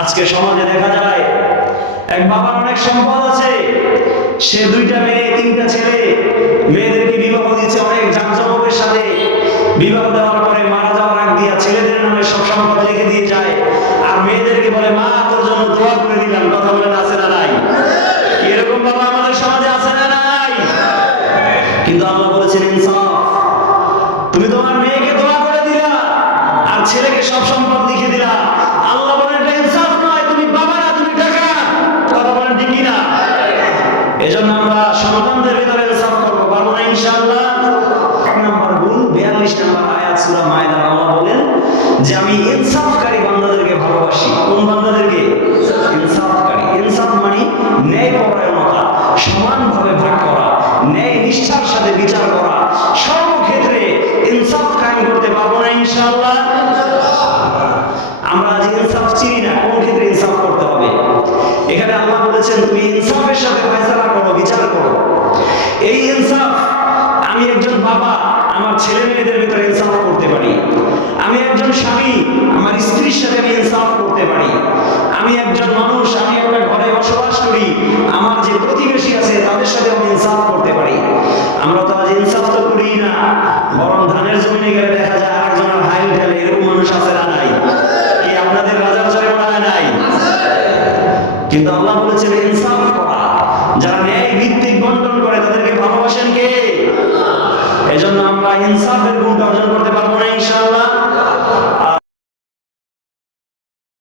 আজকে সমাজে দেখা যায়, এক বাবার অনেক সম্পদ আছে, সে দুইটা মেয়ে, তিনটা ছেলে, মেয়েদেরকে বিবাহ দিচ্ছে অনেক জাঁকজমকের সাথে। বিবাহ দেওয়ার পরে মারা যাওয়ার আগ দিয়া ছেলেদের নামে সব সম্পদ লিখে দিয়ে যায়। আর মেয়েদেরকে বলে, মা, তোর জন্য দোয়া করে দিলাম, কথা বলেন, আছে না নাই? এরকম বাবা আমাদের সমাজে আছে না নাই? কিন্তু আল্লাহ বলেছেন, ইনসাফ, তুমি তোমার মেয়েকে এজন্য আমরা সন্তানদের ভিতরে ইনসাফ করব। পারব না ইনশাআল্লাহ? এক নম্বর গুণ বিয়াল্লিশ আয়াত সূরা মায়দার আল্লাহ বলেন যে আমি ইনসাফকারী বান্দাদেরকে ভালোবাসি। কোন বান্দাদেরকে? ইনসাফকারী। ইনসাফ মানে ন্যায় পরায়ণতা, সমানভাবে ভাগ করা, ন্যায় নিষ্ঠার সাথে বিচার করা। সর্বক্ষেত্রে ইনসাফ কায়েম করতে পারব না ইনশাআল্লাহ? আমরা আজ ইনসাফ চিনি না, কোন ক্ষেত্রে ইনসাফ করতে হবে? এখানে আল্লাহ বলেছেন, তুমি ইনসাফের সাথে ফয়সালা করো, বিচার করো। এই ইনসাফ আমি একজন বাবা, আমার ছেলে মেয়েদের ভিতরে ইনসাফ করতে পারি। আমি একজন স্বামী, আমার স্ত্রীর সাথে আমি ইনসাফ করতে পারি। আমি একজন মানুষ, আমি একটা ঘরে বসবাস করি, আমার যে প্রতিবেশী আছে, তাদের সাথে আমি ইনসাফ করতে পারি। আমরা তো আজ ইনসাফ তো করি না, বরং ধানের জমিনে গেলে কিন্তু আল্লাহ বলেছেন, ইনসাফ করা। যারা ন্যায় ভিত্তিক বন্টন করে, তাদেরকে ভালোবাসেন কে? এজন্য আমরা ইনসাফের গুণটা অর্জন করতে পারব না, ইনশাআল্লাহ।